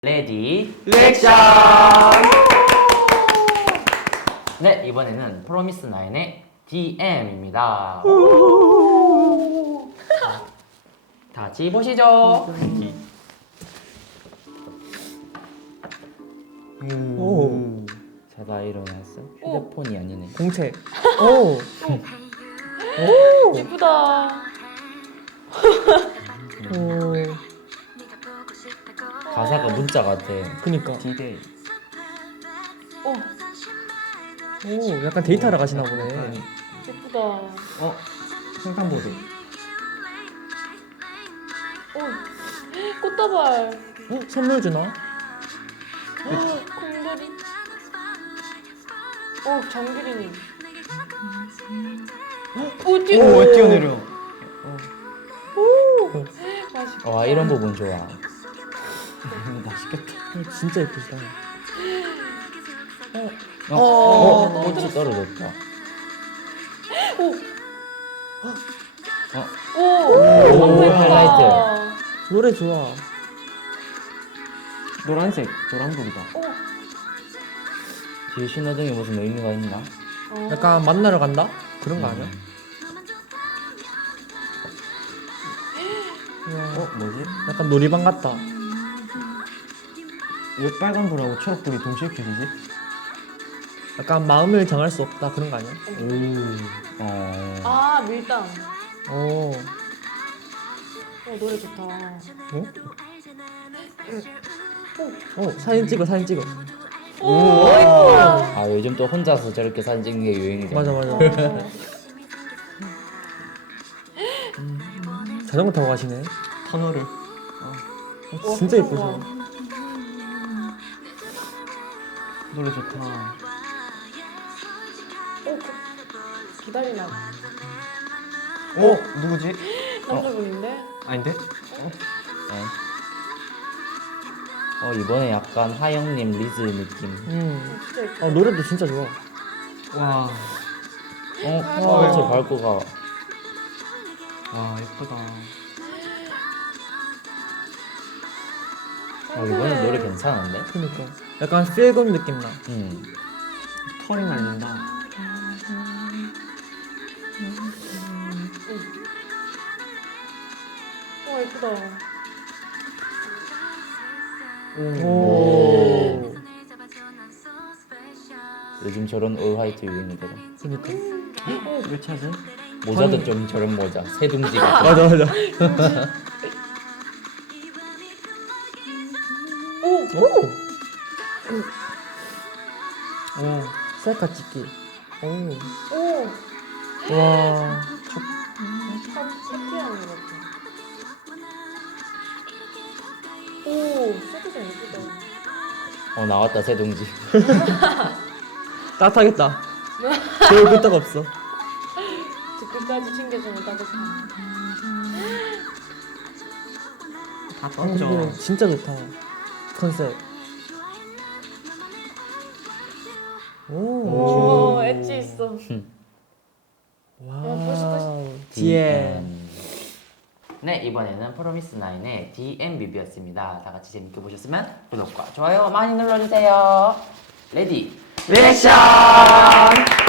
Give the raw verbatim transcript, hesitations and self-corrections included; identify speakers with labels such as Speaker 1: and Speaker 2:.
Speaker 1: 레디
Speaker 2: 리액션!
Speaker 1: 네, 이번에는 프로미스 나인의 디엠입니다. 다 같이 보시죠.
Speaker 2: 음. 오.
Speaker 1: 자다 일어났어. 휴대폰이 아니네.
Speaker 2: 공채. 오.
Speaker 3: 오 예쁘다.
Speaker 2: 오.
Speaker 1: 가사가 문자 같아.
Speaker 2: 그니까.
Speaker 1: 디데이.
Speaker 3: 오
Speaker 2: 오, 약간 데이트하러 가시나 보네.
Speaker 3: 예쁘다.
Speaker 2: 어, 횡단보도.
Speaker 3: 오 꽃다발.
Speaker 2: 어, 선물 주나?
Speaker 3: 콩돌이. 오 장규리님. 오 뛰어.
Speaker 2: 오, 뛰어내려.
Speaker 3: 오 맛있겠다.
Speaker 1: 와, 이런 부분 좋아.
Speaker 2: 맛있겠다. 어, 진짜 예쁘시다.
Speaker 1: 어,
Speaker 2: 어.
Speaker 1: 어, 꽃이 떨어졌다.
Speaker 3: 오.
Speaker 1: 어,
Speaker 3: 오.
Speaker 1: 오,
Speaker 3: 너무 예쁘다.
Speaker 1: 하이라이트.
Speaker 2: 노래 좋아. 노란색, 노란불이다.
Speaker 3: 오.
Speaker 1: 뒤에 신호등에 무슨 의미가 있나?
Speaker 3: 어.
Speaker 2: 약간 만나러 간다? 그런 거 아니야?
Speaker 4: 어? 뭐지?
Speaker 2: 약간 놀이방 같다.
Speaker 4: 왜 빨간불하고 초록불이 동시에 켜지지?
Speaker 2: 약간 마음을 정할 수 없다 그런 거 아니야?
Speaker 1: 어,
Speaker 3: 아 밀당.
Speaker 2: 오.
Speaker 3: 어 노래 좋다.
Speaker 2: 어? 어, 사진 찍어, 사진 찍어.
Speaker 3: 오 예쁘다.
Speaker 1: 아, 요즘 또 혼자서 저렇게 사진 찍는 게 유행이잖아.
Speaker 2: 맞아, 맞아.
Speaker 3: 어.
Speaker 2: 자전거 타고 가시네.
Speaker 4: 터널을.
Speaker 2: 어, 진짜
Speaker 3: 와,
Speaker 2: 예쁘죠?
Speaker 4: 노래 좋다.
Speaker 3: 오 그, 기다리나.
Speaker 4: 어? 누구지?
Speaker 3: 남자분인데.
Speaker 4: 아닌데?
Speaker 1: 네. 어, 이번에 약간 하영님 리즈 느낌.
Speaker 2: 음.
Speaker 3: 어, 진짜 예쁘다.
Speaker 2: 어, 노래도 진짜 좋아.
Speaker 4: 와.
Speaker 1: 어,
Speaker 3: 아,
Speaker 1: 어, 저
Speaker 3: 좋아.
Speaker 1: 밟고 가.
Speaker 4: 와, 예쁘다.
Speaker 1: 어, 이번에 노래 괜찮은데?
Speaker 2: 그니까. 약간 필금 느낌 나.
Speaker 1: 음.
Speaker 4: 털이 날린다.
Speaker 3: 오 예쁘다.
Speaker 2: 오.
Speaker 1: 요즘 저런 올 화이트 유행이더라.
Speaker 2: 그니까.
Speaker 4: 왜 찾지?
Speaker 1: 모자도 좀 저런 모자. 새둥지가.
Speaker 2: 맞아, 맞아.
Speaker 3: 오.
Speaker 2: 오!
Speaker 4: 오.
Speaker 2: 셀카 찍기. 오.
Speaker 3: 오.
Speaker 2: 와.
Speaker 3: 참 신기한 것 같아. 오 세트장 예쁘다.
Speaker 1: 어, 나왔다, 새둥지.
Speaker 2: 따뜻하겠다. 겨울 끄떡 없어.
Speaker 3: 끝까지 챙겨주는 따뜻함.
Speaker 4: 다
Speaker 2: 아,
Speaker 4: 던져.
Speaker 2: 근데 진짜 좋다. 컨셉. 오.
Speaker 3: 오 엣지 있어.
Speaker 2: 와.
Speaker 3: 벌써
Speaker 2: 디엠.
Speaker 1: 네, 이번에는 프로미스 나인의 디엠 뮤비였습니다. 다 같이 재밌게 보셨으면 구독과 좋아요 많이 눌러주세요. 레디
Speaker 2: 리액션!